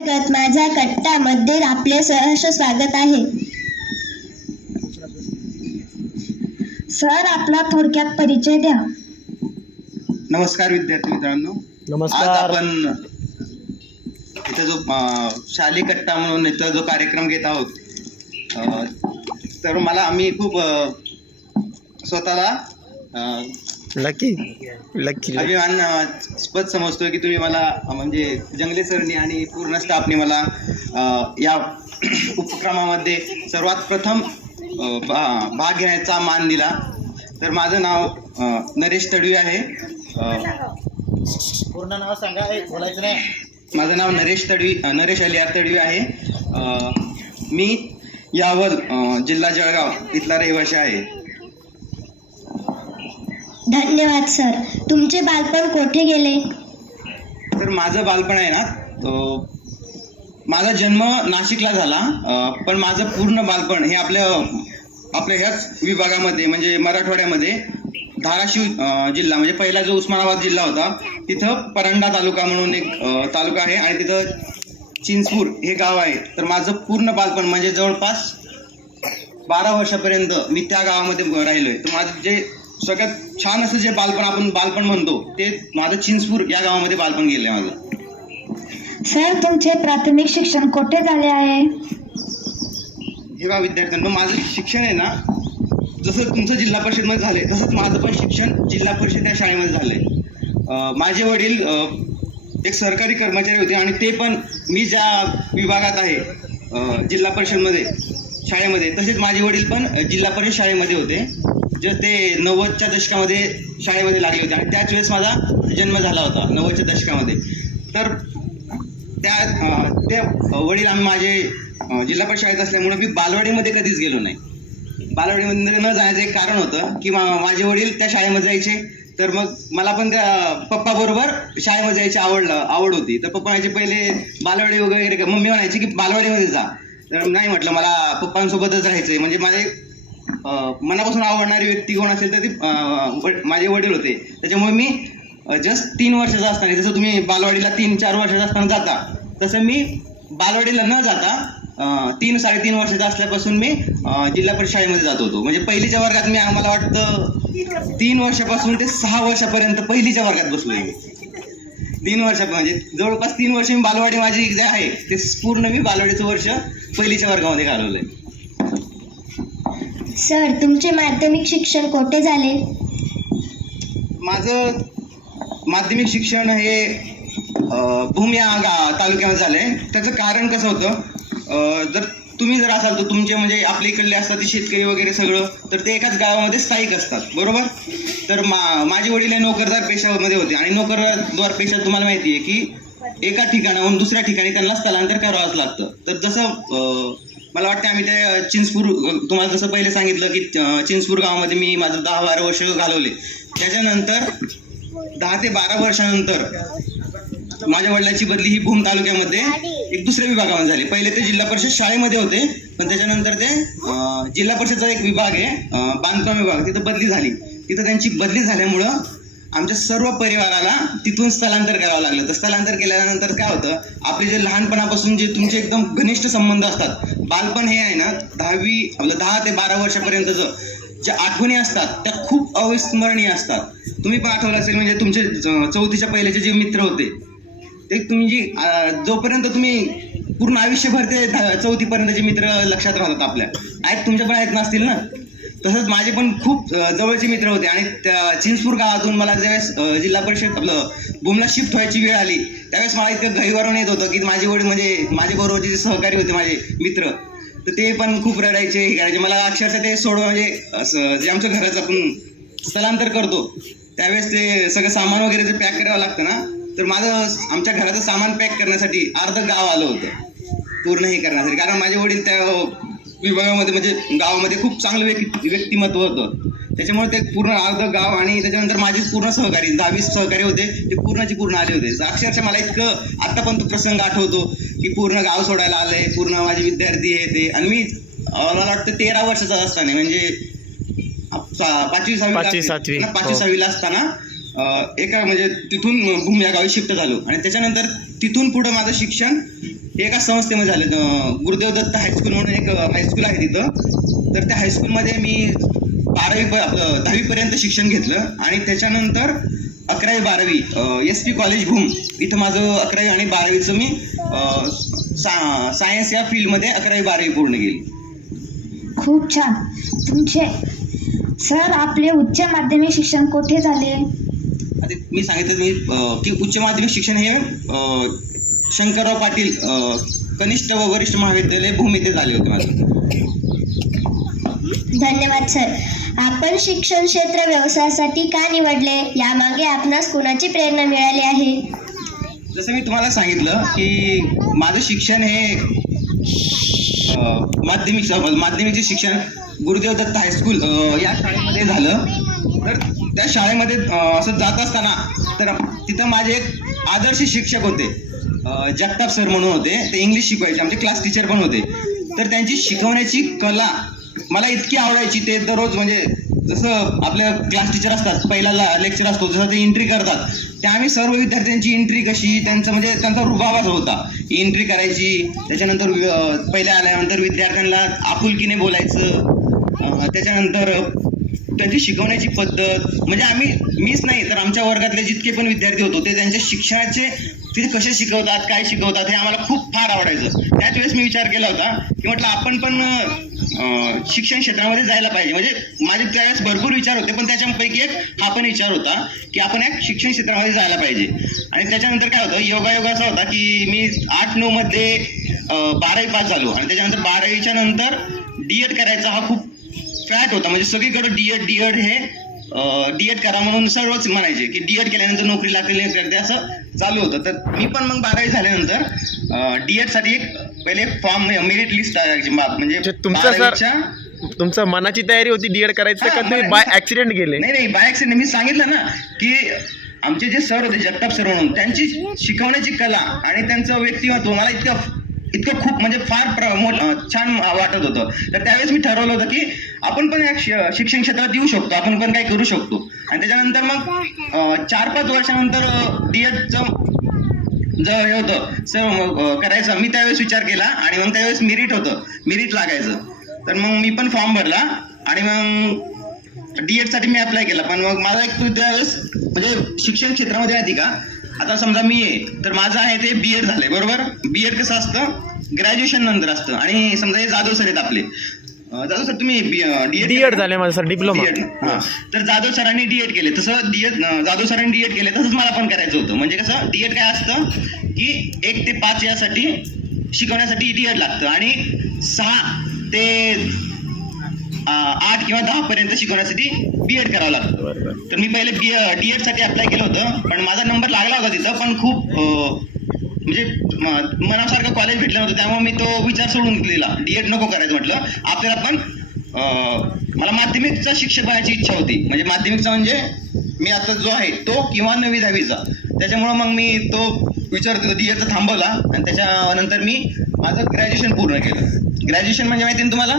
माझा कट्टा मध्ये आपले सहर्ष स्वागत आहे. सर, आपला थोडक्यात परिचय द्या. नमस्कार विद्यार्थी मित्रांनो. नमस्कार. आज आपण इथं जो शालेय कट्टा म्हणून इथं जो कार्यक्रम घेत आहोत, तर आम्ही खूप स्वतःला लकी अभिमानास्पद समजतोय की तुम्ही मला म्हणजे जंगले सरनी आणि पूर्ण स्टाफने मला या उपक्रमामध्ये सर्वात प्रथम भाग घेण्याचा मान दिला. तर माझं नाव नरेश तडवी आहे. पूर्ण नाव सांगा, बोलायचं नाही. माझं नाव नरेश अलियार तडवी आहे. मी यावल जिल्हा जळगाव इथला रहिवासी आहे. धन्यवाद सर. तुमचे बालपण कोठे गेले? तर माझं बालपण आहे ना, माझा जन्म नाशिकला झाला, पण माझं पूर्ण बालपण हे आपल्या ह्याच विभागामध्ये म्हणजे मराठवाड्यामध्ये धाराशिव जिल्हा म्हणजे पहिला जो उस्मानाबाद जिल्हा होता तिथं परंडा तालुका म्हणून एक तालुका आहे आणि तिथं चिंचपूर हे गाव आहे. तर माझं पूर्ण बालपण म्हणजे जवळपास 12 वर्षापर्यंत मी त्या गावामध्ये राहिलोय. तर माझं जे सगळ्यात छान असं जे आपण बालपण म्हणतो ते माझं चिंचपूर या गावामध्ये बालपण गेलंय माझं. सर, तुमचे प्राथमिक शिक्षण कोठे झाले आहे? जेव्हा विद्यार्थ्यांना माझं शिक्षण आहे ना, जसं तुमचं जिल्हा परिषदमध्ये झालंय तसंच माझं पण शिक्षण जिल्हा परिषद या शाळेमध्ये झालंय. माझे वडील एक सरकारी कर्मचारी होते आणि ते पण मी ज्या विभागात आहे जिल्हा परिषदमध्ये शाळेमध्ये, तसेच माझे वडील पण जिल्हा परिषद शाळेमध्ये होते. जे ते 90च्या दशकामध्ये शाळेमध्ये लागले होते आणि त्याच वेळेस माझा जन्म झाला होता 90च्या दशकामध्ये. तर त्या वडील आम्ही माझे जिल्हा परिषद शाळेत असल्यामुळे मी बालवाडीमध्ये कधीच गेलो नाही. बालवाडीमध्ये न जाण्याचं एक कारण होतं की माझे वडील त्या शाळेमध्ये जायचे, तर मग मला पण त्या पप्पाबरोबर शाळेमध्ये जायची आवड होती. तर पप्पा म्हणायचे पहिले बालवाडी वगैरे, मम्मी म्हणायची की बालवाडीमध्ये जा. तर नाही म्हटलं, मला पप्पांसोबतच राहायचंय. म्हणजे माझे मनापासून आवडणारी व्यक्ती कोण असेल तर ती माझे वडील होते. त्याच्यामुळे मी जस्ट 3 वर्षाचा असताना, जसं तुम्ही बालवाडीला 3-4 वर्षाचा असताना जाता, तसं मी बालवाडीला न जाता 3-3.5 वर्षाचा असल्यापासून मी जिल्हा परिषद शाळेमध्ये जात होतो. म्हणजे पहिलीच्या वर्गात मी आम्हाला वाटतं 3 वर्षापासून ते 6 वर्षापर्यंत पहिलीच्या वर्गात बसलोय मी. 3 वर्षापर्यंत म्हणजे जवळपास 3 वर्ष मी बालवाडी माझी जे आहे ते पूर्ण मी बालवाडीचं वर्ष पहिलीच्या वर्गामध्ये घालवलंय. सर, तुमचे माध्यमिक शिक्षण कोठे झाले? माझं माध्यमिक शिक्षण हे भूम या तालुक्यामध्ये झालंय. त्याचं कारण कसं होतं, जर तुम्ही जर असाल तर तुमचे म्हणजे आपल्या इकडले असतात ते शेतकरी वगैरे सगळं, तर ते एकाच गावामध्ये स्थायिक असतात, बरोबर. तर माझे वडील हे नोकरदार पेशामध्ये होते आणि नोकरदार पेशा तुम्हाला माहिती आहे की एका ठिकाणाहून दुसऱ्या ठिकाणी त्यांना स्थलांतर करावंच लागतं. तर जसं मला वाटतं आम्ही त्या चिंचपूर, तुम्हाला जसं पहिले सांगितलं की चिंचपूर गावामध्ये मी माझं 10-12 वर्ष घालवले. त्याच्यानंतर 10 ते 12 वर्षानंतर माझ्या वडिलांची बदली ही भूम तालुक्यामध्ये एक दुसऱ्या विभागामध्ये झाली. पहिले ते जिल्हा परिषद शाळेमध्ये होते, पण त्याच्यानंतर ते जिल्हा परिषदचा एक विभाग आहे बांधकाम विभाग, तिथं बदली झाली. तिथं त्यांची बदली झाल्यामुळं आमच्या सर्व परिवाराला तिथून स्थलांतर करावं लागलं. तर स्थलांतर केल्यानंतर काय होतं, आपले जे लहानपणापासून जे तुमचे एकदम घनिष्ठ संबंध असतात, बालपण हे आहे ना, 10 ते 12 वर्षापर्यंतचं ज्या आठवणी असतात त्या खूप अविस्मरणीय असतात. तुम्ही पण आठवलं असेल, म्हणजे तुमचे 4थीच्या पहिलेचे जे मित्र होते ते तुम्ही जोपर्यंत तुम्ही पूर्ण आयुष्यभर ते 4थीपर्यंतचे मित्र लक्षात राहतात आपल्या. तुमच्या पण आहेत नसतील ना. तसंच माझे पण खूप जवळचे मित्र होते आणि त्या चिंचपूर गावातून मला ज्यावेळेस जिल्हा परिषद भूमला शिफ्ट व्हायची वेळ आली त्यावेळेस मला इतकं गहिवरून येत होतं की माझे वडील म्हणजे माझ्याबरोबरचे जे सहकारी होते माझे मित्र, तर ते पण खूप रडायचे, हे करायचे. मला अक्षरशः ते सोडून म्हणजे जे आमच्या घराचं आपण स्थलांतर करतो त्यावेळेस ते सगळं सामान वगैरे जे पॅक करावं लागतं ना, तर माझं आमच्या घराचं सामान पॅक करण्यासाठी अर्ध गाव आलं होतं पूर्ण हे करण्यासाठी. कारण माझे वडील त्या विभागामध्ये म्हणजे गावामध्ये खूप चांगलं व्यक्तिमत्व होतं, त्याच्यामुळे ते पूर्ण अर्ध गाव आणि त्याच्यानंतर माझे पूर्ण सहकारी 10-20 सहकारी होते ते पूर्ण आले होते. अक्षरशः मला इतकं आता पण तो प्रसंग आठवतो की पूर्ण गाव सोडायला आलंय, पूर्ण माझे विद्यार्थी हे ते. आणि मी मला वाटतं 13 वर्षाचा असताना म्हणजे 5वी-6वी असताना एका म्हणजे तिथून भूम या गावी शिफ्ट झालो आणि त्याच्यानंतर तिथून पुढं माझं शिक्षण हे एका संस्थेमध्ये झालं. गुरुदेव दत्त हायस्कूल म्हणून एक हायस्कूल आहे तिथं. तर त्या हायस्कूलमध्ये मी 10वीपर्यंत शिक्षण घेतलं आणि त्याच्यानंतर 11वी-12वी SP कॉलेज भूम इथं माझं 11वी आणि 12वीचं मी सायन्स या फील्डमध्ये 11वी-12वी पूर्ण केली. खूप छान. तुमचे सर आपले उच्च माध्यमिक शिक्षण कुठे झाले? आता मी सांगितलं की उच्च माध्यमिक शिक्षण हे शंकरराव पाटील कनिष्ठ व वरिष्ठ महाविद्यालय भूम इथे झाले होते माझं. धन्यवाद सर. आपण शिक्षण क्षेत्र व्यवसायासाठी का निवडले, यामागे आपणास कोणाची प्रेरणा मिळाली आहे? जसं मी तुम्हाला सांगितलं की माझं शिक्षण हे माध्यमिकचे शिक्षण गुरुदेव दत्त हायस्कूल या शाळेमध्ये झालं. तर त्या शाळेमध्ये असं जात असताना तर तिथं माझे एक आदर्श शिक्षक होते, जगताप सर म्हणून होते. ते इंग्लिश शिकवायचे, आमचे क्लास टीचर पण होते. तर त्यांची शिकवण्याची कला मला इतकी आवडायची. ते दररोज म्हणजे जसं आपल्या क्लास टीचर असतात, पहिला लेक्चर असतो जसं ते एंट्री करतात, त्या आम्ही सर्व विद्यार्थ्यांची एंट्री कशी त्यांचा रुबाबाच होता. एंट्री करायची, त्याच्यानंतर पहिल्या आल्यानंतर विद्यार्थ्यांना आपुलकीने बोलायचं, त्याच्यानंतर त्यांची शिकवण्याची पद्धत म्हणजे मीच नाही तर आमच्या वर्गातले जितके पण विद्यार्थी होतो ते त्यांच्या शिक्षणाचे ते कसे शिकवतात, काय शिकवतात हे आम्हाला खूप फार आवडायचं. त्याच वेळेस मी विचार केला होता की म्हटलं आपण पण शिक्षण क्षेत्रामध्ये जायला पाहिजे. म्हणजे माझे त्यावेळेस भरपूर विचार होते, पण त्याच्यापैकी एक हा पण विचार होता की आपण एक शिक्षण क्षेत्रामध्ये जायला पाहिजे. आणि त्याच्यानंतर काय होतं, योगायोग असा होता की मी 8-9 मध्ये 12वी पास झालो आणि त्याच्यानंतर 12वीच्या नंतर D.Ed करायचा हा खूप फॅट होता. म्हणजे सगळीकडे D.Ed हे D.Ed करा म्हणून सर्वच म्हणायचे की D.Ed केल्यानंतर नोकरी लागते असं चालू होतं. तर मी पण मग 12वी झाल्यानंतर D.Ed साठी एक पहिले फॉर्म मेरिट लिस्ट म्हणजे तुमचं मनाची तयारी होती D.Ed करायचं का तुम्ही बाय ऍक्सिडेंट गेले? नाही बाय ऍक्सिडेंट. मी सांगितलं ना की आमचे जे सर होते जगताप सर म्हणून, त्यांची शिकवण्याची कला आणि त्यांचं व्यक्तिमत्व मला इतकं खूप म्हणजे फार छान वाटत होतं. तर त्यावेळेस मी ठरवलं होतं की आपण पण शिक्षण क्षेत्रात येऊ शकतो, आपण पण काही करू शकतो. आणि त्याच्यानंतर मग 4-5 वर्षानंतर D.Edचं जे हे होतं सर करायचं, मी त्यावेळेस विचार केला आणि मग त्यावेळेस मेरिट लागायचं. तर मग मी पण फॉर्म भरला आणि मग D.Ed साठी मी अप्लाय केला. पण मग माझा एक त्यावेळेस म्हणजे शिक्षण क्षेत्रामध्ये माहिती का, आता समजा मी आहे तर माझं आहे ते B.Ed झालंय बरोबर. B.Ed कसं असतं, ग्रॅज्युएशन नंतर असतं. आणि समजा हे जाधव सर आहेत आपले, जाधव सर तुम्ही D.Ed झाले माझं सर, डिप्लोमा. तर जाधव सरांनी D.Ed केले, तसं जाधव सरांनी D.Ed केले तसंच मला पण करायचं होतं. म्हणजे कसं D.Ed काय असतं की 1 ते 5 यासाठी शिकवण्यासाठी D.Ed लागतं आणि 6 ते 8 किंवा 10 पर्यंत शिकवण्यासाठी B.Ed करावं लागतं. तर मी पहिले D.Ed साठी अप्लाय केलं होतं, पण माझा नंबर लागला होता तिथं, पण खूप म्हणजे मनासारखं कॉलेज भेटलं नव्हतं. त्यामुळे मी तो विचार सोडून दिला, D.Ed नको करायचं. म्हटलं आपल्याला पण मला माध्यमिकचा शिक्षक बनायची इच्छा होती. म्हणजे माध्यमिकचा म्हणजे मी आता जो आहे तो किंवा 9वी-10वीचा. त्याच्यामुळं मग मी तो विचार D.Edचा थांबवला आणि त्याच्यानंतर मी माझं ग्रॅज्युएशन पूर्ण केलं. ग्रॅज्युएशन म्हणजे माहिती ना तुम्हाला,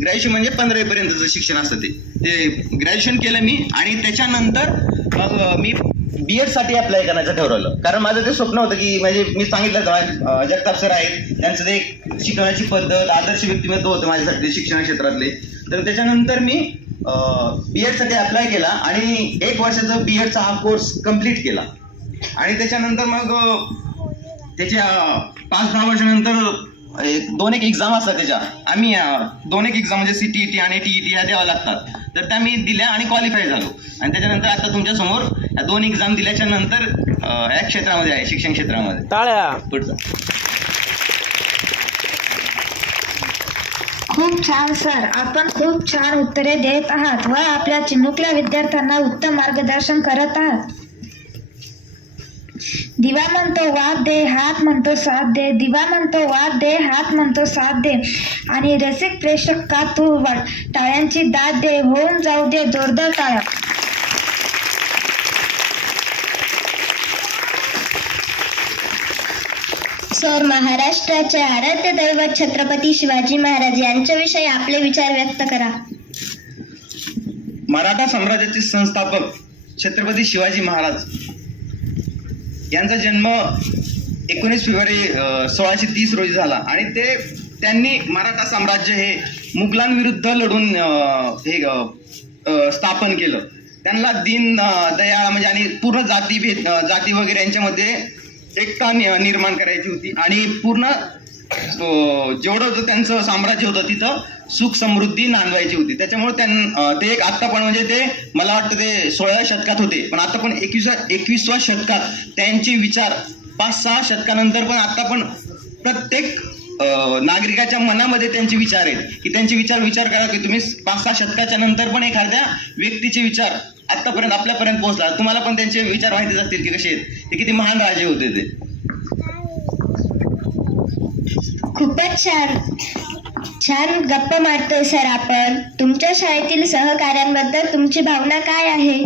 ग्रॅज्युएशन म्हणजे 15वी पर्यंतचं शिक्षण असतं ते ग्रॅज्युएशन केलं मी. आणि त्याच्यानंतर मग मी B.Ed साठी अप्लाय करायचं ठरवलं, कारण माझं ते स्वप्न होतं की म्हणजे मी सांगितलं जगताप सर आहेत, त्यांचं ते शिकवण्याची पद्धत, आदर्श व्यक्तिमत्व होतं माझ्यासाठी शिक्षण क्षेत्रातले. तर त्याच्यानंतर मी B.Ed साठी अप्लाय केला आणि 1 वर्षाचा B.Edचा हा कोर्स कम्प्लीट केला. आणि त्याच्यानंतर मग त्याच्या 5-10 वर्षानंतर 2 एक्झाम असतात त्याच्या. आम्ही 2 एक्झाम म्हणजे CTET आणि TET ह्या द्याव्या लागतात. तर त्या मी दिल्या आणि क्वालिफाय झालो. आणि त्याच्यानंतर आता तुमच्या समोर या 2 एक्झाम दिल्याच्या नंतर या क्षेत्रामध्ये आहे, शिक्षण क्षेत्रामध्ये. टाळ्या. पुढचं. खूप छान सर, आपण खूप छान उत्तरे देत आहात व आपल्या चिमुकल्या विद्यार्थ्यांना उत्तम मार्गदर्शन करत आहात. दिवा म्हणतो वाद दे, हात म्हणतो साथ दे. दिवा म्हणतो वाद दे, हात म्हणतो साथ दे. आणि रसिक प्रेक्षक का तू टाळ्यांची दाद दे, होऊन जाऊ दे जोरदार टाळ्या. सर, महाराष्ट्राचे आराध्य दैवत छत्रपती शिवाजी महाराज यांच्याविषयी आपले विचार व्यक्त करा. मराठा साम्राज्याचे संस्थापक छत्रपती शिवाजी महाराज यांचा जन्म 19 फेब्रुवारी 1630 रोजी झाला आणि त्यांनी मराठा साम्राज्य हे मुघलांविरुद्ध लढून हे स्थापन केलं. त्यांना दीन दयाळ म्हणजे आणि पूर्ण जाती वगैरे यांच्यामध्ये एकता निर्माण करायची होती आणि पूर्ण जेवढं होतं त्यांचं साम्राज्य होतं तिथं सुख समृद्धी नांदवायची होती. त्याच्यामुळे ते एक आत्ता पण म्हणजे ते मला वाटतं ते 16व्या शतकात होते, पण आता पण 21व्या शतकात त्यांचे विचार 5-6 शतकानंतर पण आता पण प्रत्येक नागरिकाच्या मनामध्ये त्यांचे विचार आहेत की त्यांचे विचार करा की तुम्ही 5-6 शतकाच्या नंतर पण एखाद्या व्यक्तीचे विचार आतापर्यंत आपल्यापर्यंत पोहोचला. तुम्हाला पण त्यांचे विचार माहितीच असतील की कसे आहेत, ते किती महान राजे होते ते. खूपच छान गप्पा मारतोय सर आपण. तुमच्या शाळेतील सहकार्यांबद्दल तुमची भावना काय आहे?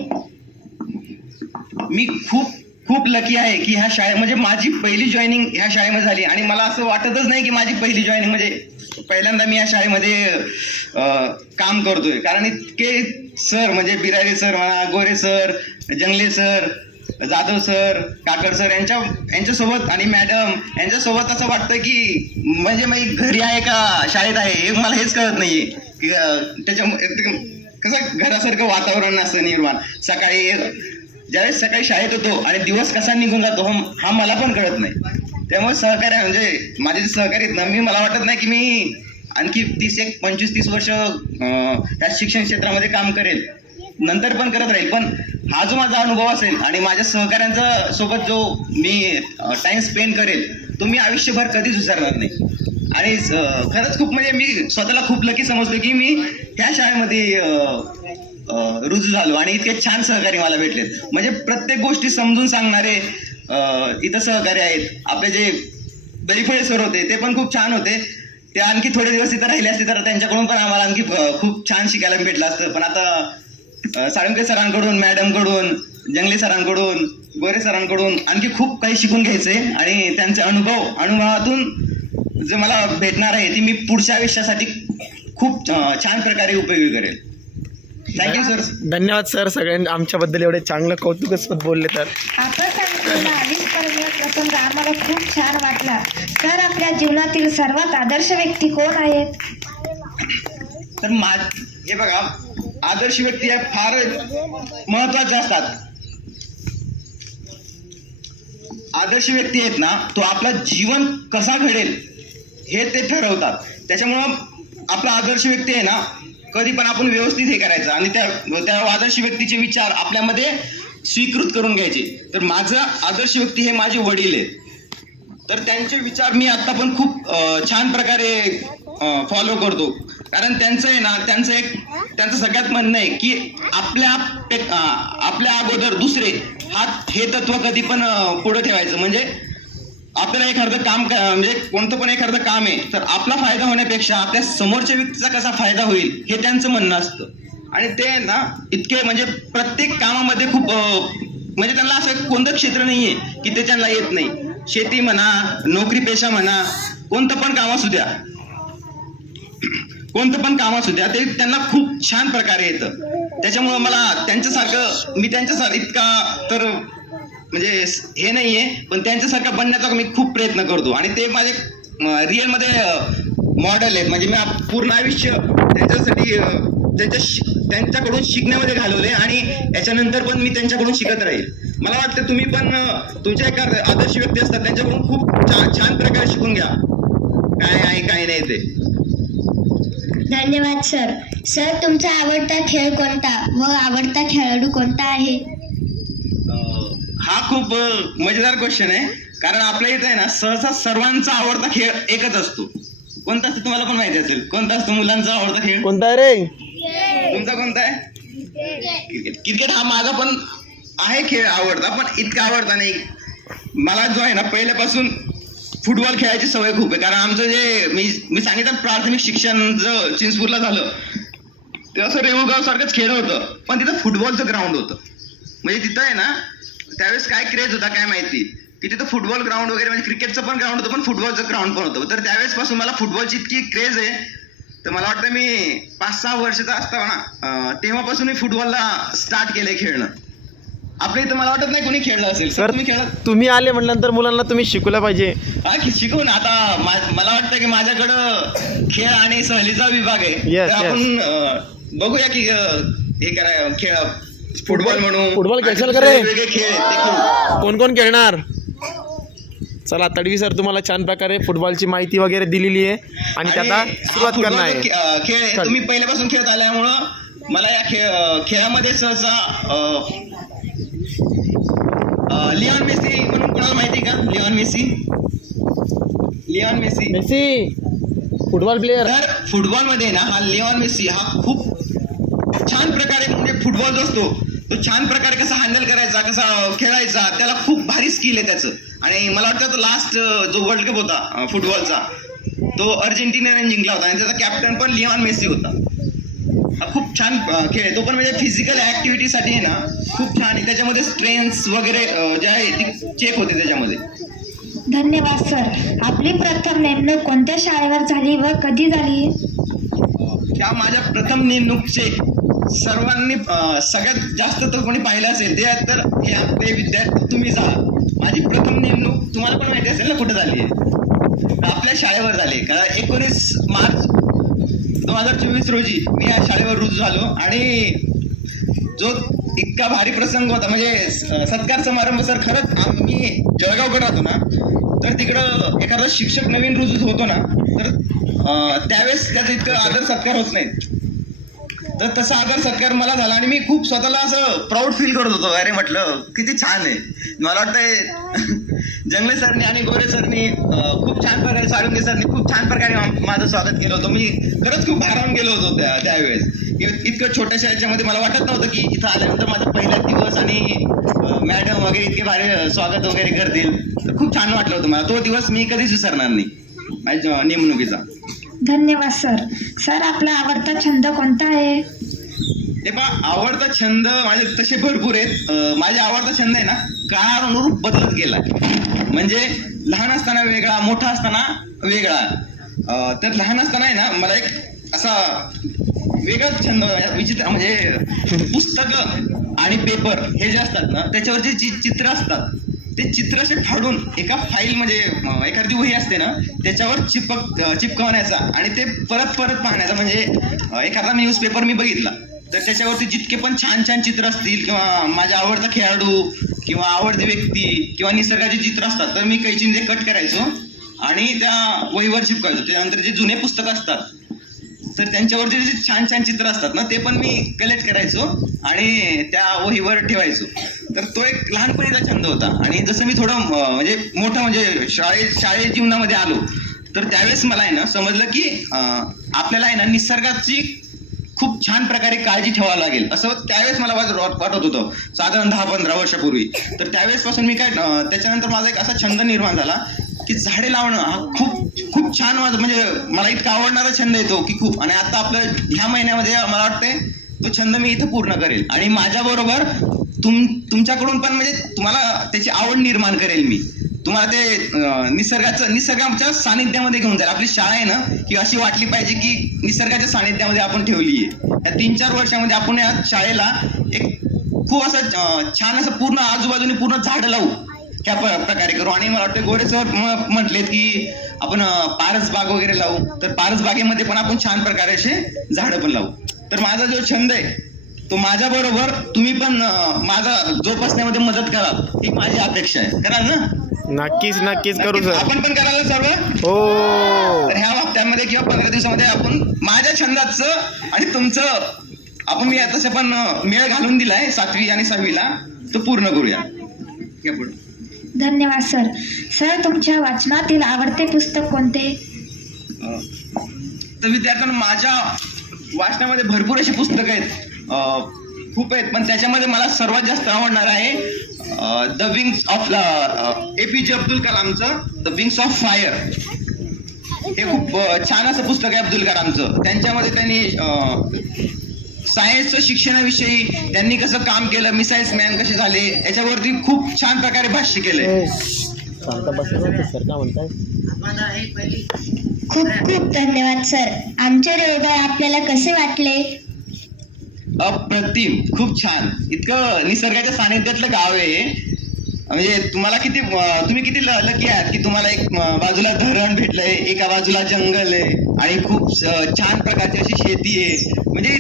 मी खूप लकी आहे की ह्या म्हणजे माझी पहिली जॉईनिंग ह्या शाळेमध्ये झाली आणि मला असं वाटतच नाही की माझी पहिली जॉईनिंग म्हणजे पहिल्यांदा मी या शाळेमध्ये काम करतोय. कारण इतके सर म्हणजे बिरारे सर म्हणा, गोरे सर, जंगले सर, जाधव सर, काकड सर यांच्यासोबत आणि मॅडम यांच्यासोबत असं वाटतं की म्हणजे मी घरी आहे का शाळेत आहे हे मला हेच कळत नाहीये की त्याच्यामुळे कसं घरासारखं वातावरण असतं निर्माण. ज्यावेळेस सकाळी शाळेत होतो आणि दिवस कसा निघून जातो हा मला पण कळत नाही. त्यामुळे सहकार्य म्हणजे माझे जे सहकारी आहेत ना, मला वाटत नाही की मी आणखी 25-30 वर्ष या शिक्षण क्षेत्रामध्ये काम करेल, नंतर पण करत राहील. पण हा जो माझा अनुभव असेल आणि माझ्या सहकाऱ्यांचा सोबत जो मी टाइम स्पेंड करेल तो मी आयुष्यभर कधीच विसरणार नाही. आणि खरंच खूप म्हणजे मी स्वतःला खूप लकी समजतो की मी ह्या शाळेमध्ये रुजू झालो आणि इतके छान सहकारी मला भेटलेत. म्हणजे प्रत्येक गोष्टी समजून सांगणारे इथं सहकारी आहेत. आपले जे दहीफळे सर होते ते पण खूप छान होते. ते आणखी थोडे दिवस इथं राहिले असते तर त्यांच्याकडून पण आम्हाला आणखी खूप छान शिकायला भेटलं असतं. पण आता साळुंके सरांकडून, मॅडमकडून, जंगले सरांकडून, गोरे सरांकडून आणखी खूप काही शिकून घ्यायचंय आणि त्यांचे अनुभवातून जे मला भेटणार आहे ती मी पुढच्या आयुष्यासाठी खूप छान प्रकारे उपयोगी करेल. Thank you sir. धन्यवाद सर, सगळ्यांनी आमच्याबद्दल एवढे चांगलं कौतुकास्पद बोलले तर. आपण सांगितलेला अविस्मरणीय प्रसंग आम्हाला खूप छान वाटला. तर आपल्या जीवनातील सर्वात आदर्श व्यक्ती कोण आहेत? तर हे बघा, आदर्श व्यक्ती या फार महत्वाच्या असतात. आदर्श व्यक्ती आहेत ना, तो आपला जीवन कसा घडेल हे ते ठरवतात. त्याच्यामुळं आपला आदर्श व्यक्ती आहे ना, कधी पण आपण व्यवस्थित हे करायचं आणि त्या आदर्श व्यक्तीचे विचार आपल्यामध्ये स्वीकृत करून घ्यायचे. तर माझं आदर्श व्यक्ती हे माझे वडील आहेत. तर त्यांचे विचार मी आता पण खूप छान प्रकारे फॉलो करतो. कारण त्यांचं आहे ना, त्यांचं सगळ्यात म्हणणं आहे की आपल्या अगोदर दुसरे हे तत्व कधी पण पुढे ठेवायचं. म्हणजे आपल्याला एखादं काम म्हणजे कोणतं पण एखादं काम आहे तर आपला फायदा होण्यापेक्षा आपल्या समोरच्या व्यक्तीचा कसा फायदा होईल हे त्यांचं म्हणणं असतं. आणि ते ना इतके म्हणजे प्रत्येक कामामध्ये खूप म्हणजे त्यांना असं कोणतं क्षेत्र नाहीये की ते त्यांना येत नाही. शेती म्हणा, नोकरी पेशा म्हणा, कोणतं पण काम असू द्या ते त्यांना खूप छान प्रकारे येतं. त्याच्यामुळं मला त्यांच्यासारखं इतका तर म्हणजे हे नाहीये, पण त्यांच्यासारखा बनण्याचा मी खूप प्रयत्न करतो. आणि ते माझे रिअल मध्ये मॉडेल आहेत. म्हणजे मी पूर्ण आयुष्य त्यांच्यासाठी त्यांच्याकडून शिकण्यामध्ये घालवले आणि याच्यानंतर पण मी त्यांच्याकडून शिकत राहील. मला वाटतं तुम्ही पण तुमच्या एका आदर्श व्यक्ती असतात त्यांच्याकडून खूप छान प्रकारे शिकून घ्या काय आहे काय नाही ते. धन्यवाद सर. सर, तुमचा आवडता खेळ कोणता व आवडता खेळाडू कोणता आहे? हा खूप मजेदार क्वेश्चन आहे. कारण आपल्या इथं आहे ना सहसा सर्वांचा आवडता खेळ एकच असतो. कोणता असतो तुम्हाला पण माहिती असेल. कोणता असतो मुलांचा आवडता खेळ? कोणता रे? तुमचा कोणता आहे? क्रिकेट हा माझा पण आहे खेळ आवडता, पण इतका आवडता नाही. मला जो आहे ना पहिल्यापासून फुटबॉल खेळायची सवय खूप आहे. कारण आमचं जे मी सांगितलं प्राथमिक शिक्षण जर चिंचपूरला झालं ते असं रेवगाव सारखंच खेळ होतं, पण तिथं फुटबॉलचं ग्राउंड होतं. म्हणजे तिथं आहे ना त्यावेळेस काय क्रेज होता काय माहिती की तिथं फुटबॉल ग्राउंड वगैरे म्हणजे क्रिकेटचं पण ग्राउंड होतं पण फुटबॉलचं ग्राउंड पण होतं. तर त्यावेळेस पासून मला फुटबॉलची इतकी क्रेज आहे. तर मला वाटतं मी 5-6 वर्षाचा असताना तेव्हापासून मी फुटबॉलला स्टार्ट केलंय खेळणं. आपल्या इथं मला वाटत नाही कोणी खेळलं असेल. सर तुम्ही खेळत तुम्ही आले म्हटल्यानंतर मुलांना तुम्ही शिकवलं पाहिजे. हा शिकवून आता मला वाटतं की माझ्याकडं खेळ आणि सहलीचा विभाग आहे. Yes, तर आपण बघूया की हे करा खेळ फुटबॉल म्हणून फुटबॉल खेळशाल का रे? वेगवेगळे खेळ आहेत, ते खेळू. कोण कोण खेळणार? चला तडवी सर तुम्हाला छान प्रकारे फुटबॉलची माहिती वगैरे दिलेली आहे आणि आणि आता हा सुरुवात करणार फुटबॉल आहे. खेळ आहे, तुम्ही पहिल्यापासून खेळत आल्यामुळं मला या खेळामध्ये सहसा लिओन मेसी म्हणून कोणाला माहिती का? Leon Messi Messi football player. तर फुटबॉलमध्ये ना हा लिओन मेसी हा खूप छान प्रकारे म्हणजे फुटबॉल जो असतो तो छान प्रकारे कसा हँडल करायचा, कसा खेळायचा, त्याला खूप भारी स्किल आहे त्याचं. आणि मला वाटतं तो लास्ट जो वर्ल्ड कप होता फुटबॉलचा तो अर्जेंटिनाने जिंकला होता आणि त्याचा कॅप्टन पण लिओन मेसी होता. हा खूप छान खेळ आहे तो पण. म्हणजे फिजिकल ऍक्टिव्हिटीसाठी आहे ना खूप छान आहे. त्याच्यामध्ये स्ट्रेंथ वगैरे जे आहे ती चेक होते त्याच्यामध्ये. धन्यवाद सर. आपली प्रथम नेमणूक कोणत्या शाळेवर झाली व कधी झाली? ह्या माझ्या प्रथम नेमणूकचे सर्वांनी सगळ्यात जास्त तर कोणी पाहिलं असेल ते तर हे आपले विद्यार्थी तुम्हीच आहात. माझी प्रथम नेमणूक तुम्हाला पण माहिती असेल ना कुठं झाली आहे? आपल्या शाळेवर झाली. कारण 19 मार्च 2024 रोजी मी या शाळेवर रुजू झालो आणि जो इतका भारी प्रसंग होता म्हणजे सत्कार समारंभ. सर खरंच आम्ही जळगावकडे राहतो ना तर तिकडं एखादा शिक्षक नवीन रुजू होतो ना तर त्यावेळेस त्याचा इतकं आदर सत्कार होत नाही. तर तसा आदर सत्कार मला झाला आणि मी खूप स्वतःला असं प्राऊड फील करत होतो. अरे म्हटलं किती छान आहे. मला वाटतंय जंगले सरनी आणि गोरे सरनी खूप छान प्रकारे, साळुंके सरनी खूप छान प्रकारे माझं स्वागत केलं होतं. मी खरंच खूप भारावून गेलो होतो त्यावेळेस. इतकं छोट्याशा याच्यामध्ये मला वाटत नव्हतं की इथं आल्यानंतर माझा पहिला दिवस आणि मॅडम वगैरे इतके भारी स्वागत वगैरे करतील. तर खूप छान वाटलं होतं मला. तो दिवस मी कधीच विसरणार नाही माझ्या नेमणुकीचा. धन्यवाद सर. सर आपला आवडता छंद कोणता आहे? ते पहा आवडता छंद माझे तसे भरपूर आहेत. माझा आवडता छंद आहे ना काळानुरूप बदलत गेला. म्हणजे लहान असताना वेगळा, मोठा असताना वेगळा. तर लहान असताना आहे ना मला एक असा वेगळाच छंद विचित्र म्हणजे पुस्तकं आणि पेपर हे जे असतात ना त्याच्यावर जे चित्र असतात ते चित्र असे फाडून एका फाईल म्हणजे एखादी वही असते ना त्याच्यावर चिपकवण्याचा आणि ते परत पाहण्याचा. म्हणजे एखादा न्यूजपेपर मी बघितला तर त्याच्यावरती जितके पण छान छान चित्र असतील किंवा माझा आवडता खेळाडू किंवा आवडती व्यक्ती किंवा निसर्गाचे चित्र असतात तर मी कैचीने कट करायचो आणि त्या वहीवर चिपकायचो. त्यानंतर जे जुने पुस्तकं असतात तर त्यांच्यावरती जे छान छान चित्र असतात ना ते पण मी कलेक्ट करायचो आणि त्या वहीवर ठेवायचो. तर तो एक लहानपणीचा छंद होता. आणि जसं मी थोडं म्हणजे मोठं म्हणजे शाळेत जीवनामध्ये आलो तर त्यावेळेस मला आहे ना समजलं की आपल्याला आहे ना निसर्गाची खूप छान प्रकारे काळजी ठेवावी लागेल असं त्यावेळेस मला वाटत होतं साधारण 10-15 वर्षापूर्वी. तर त्यावेळेसपासून मी काय त्याच्यानंतर माझा एक असा छंद निर्माण झाला की झाडे लावणं हा खूप छान माझं म्हणजे मला इतका आवडणारा छंद येतो की खूप. आणि आता आपलं ह्या महिन्यामध्ये मला वाटतंय तो छंद मी इथं पूर्ण करेल आणि माझ्याबरोबर तुमच्याकडून पण म्हणजे तुम्हाला त्याची आवड निर्माण करेल. मी तुम्हाला ते निसर्गाच्या सानिध्यामध्ये घेऊन जाईल. आपली शाळा आहे ना की अशी वाटली पाहिजे की निसर्गाच्या सानिध्यामध्ये आपण ठेवली आहे. या 3-4 वर्षामध्ये आपण या शाळेला एक खूप असं छान असं पूर्ण आजूबाजूने पूर्ण झाडं लावू त्या प्रकारे करू. आणि मला वाटतं गोरे सर म्हटलेत की आपण पारस बाग वगैरे लावू. तर पारस बागेमध्ये पण आपण छान प्रकारे असे झाडं पण लावू. तर माझा जो छंद आहे तो माझ्या बरोबर तुम्ही पण माझा जोपासण्यामध्ये मदत कराल ही माझी अपेक्षा आहे. कराल ना? नक्कीच करू सर. आपण पण करायला सर्व. हो. तर ह्या हप्त्यामध्ये किंवा 15 दिवसामध्ये आपण माझ्या छंदाचं आणि तुमचं आपण मी तसं पण मेळ घालून दिलाय 7वी आणि 6वीला तो पूर्ण करूया. या पुढे. धन्यवाद सर. सर तुमच्या वाचनातील आवडते पुस्तक कोणते? तर विद्यार्थ्यांना माझ्या वाचनामध्ये भरपूर अशी पुस्तकं आहेत. खूप आहेत पण त्याच्यामध्ये मला सर्वात जास्त आवडणार आहे the wings of APJ Abdul कलामचं द विंग्स ऑफ फायर. हे खूप छान असं पुस्तक आहे अब्दुल कलामचं. त्यांच्यामध्ये त्यांनी सायन्सचं शिक्षणाविषयी त्यांनी कसं काम केलं, मिसाईल्स मॅन कसे झाले याच्यावरती खूप छान प्रकारे भाष्य केलंय. खूप धन्यवाद सर. आमचे रेडिओ आपल्याला कसे वाटले? अप्रतिम, खूप छान. इतकं निसर्गाच्या सानिध्यातलं गाव आहे. म्हणजे तुम्ही किती लकी आहात की तुम्हाला एक बाजूला धरण भेटलंय, एका बाजूला जंगल आहे आणि खूप छान प्रकारची अशी शेती आहे. म्हणजे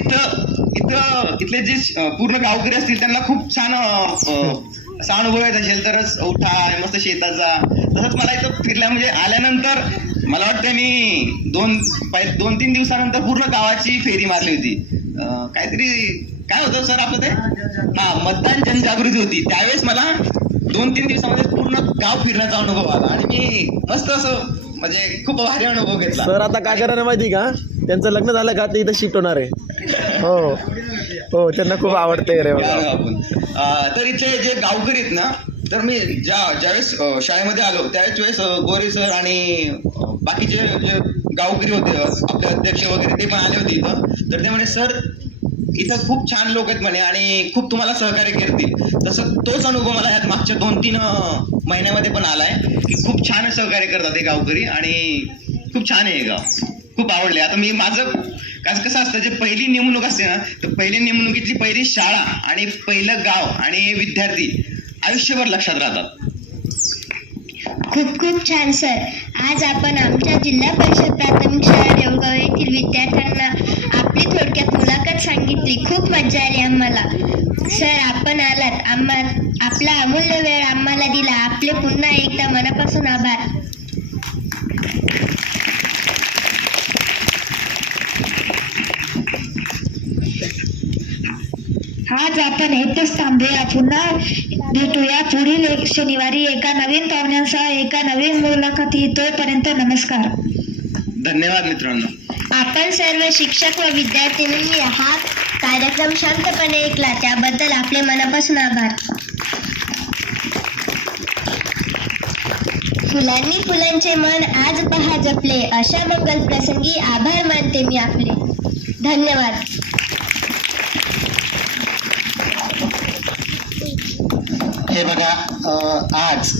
इथले जे पूर्ण गावकरी असतील त्यांना खूप छान असा अनुभव येत असेल. तरच उठा मस्त शेताचा. तसंच मला इथं फिरल्या म्हणजे आल्यानंतर मला वाटतं मी 2-3 दिवसानंतर पूर्ण गावाची फेरी मारली होती. काय होतं सर आपलं ते मतदान जनजागृती होती. त्यावेळेस मला 2-3 दिवसामध्ये पूर्ण गाव फिरण्याचा अनुभव आला आणि मी मस्त असं म्हणजे खूप भारी अनुभव घेतला. सर आता काय करणार माहिती का, त्यांचं लग्न झालं का ते इथं शिफ्ट होणार आहे. हो हो, त्यांना खूप आवडते रे आपण. तर इथले जे गावकरी आहेत ना, तर मी ज्यावेळेस शाळेमध्ये आलो त्यावेळेस गोरे सर आणि बाकीचे जे गावकरी होते आपले अध्यक्ष वगैरे ते पण आले होते इथं. तर ते म्हणे सर इथं खूप छान लोक आहेत म्हणे आणि खूप तुम्हाला सहकार्य करतील. तसं तोच अनुभव मला यात मागच्या 2-3 महिन्यामध्ये पण आलाय की खूप छान सहकार्य करतात हे गावकरी आणि खूप छान आहे हे गाव. खूप आवडले. आता मी माझं कसं असतं, जे पहिली नेमणूक असते ना, तर पहिली नेमणुकीतली पहिली शाळा आणि पहिलं गाव आणि विद्यार्थी आयुष्यभर लक्षात राहतात. खूप खूप छान सर. आज आपण आमच्या जिल्हा परिषद प्राथमिक शाळा देऊळगाव येथील विद्यार्थ्यांना आपली थोडक्यात मुलाखत सांगितली. खूप मजा आली आम्हाला. सर आपण आलात, आपला अमूल्य वेळ आम्हाला दिला. आपले पुन्हा एकदा मनापासून आभार. आज आपण इथेच थांबूया. पुन्हा भेटूया पुढील शनिवारी एका नवीन पाहुण्यांसह एका नवीन मुलाखती. तोपर्यंत नमस्कार. धन्यवाद मित्रांनो. आपण सर्व शिक्षक व विद्यार्थ्यांनी हा कार्यक्रम शांतपणे ऐकला त्याबद्दल आपले मनापासून आभार. फुलांनी फुलांचे मन आज पहा जपले. अशा मंगल प्रसंगी आभार मानते मी आपले. धन्यवाद. हे बघा, आज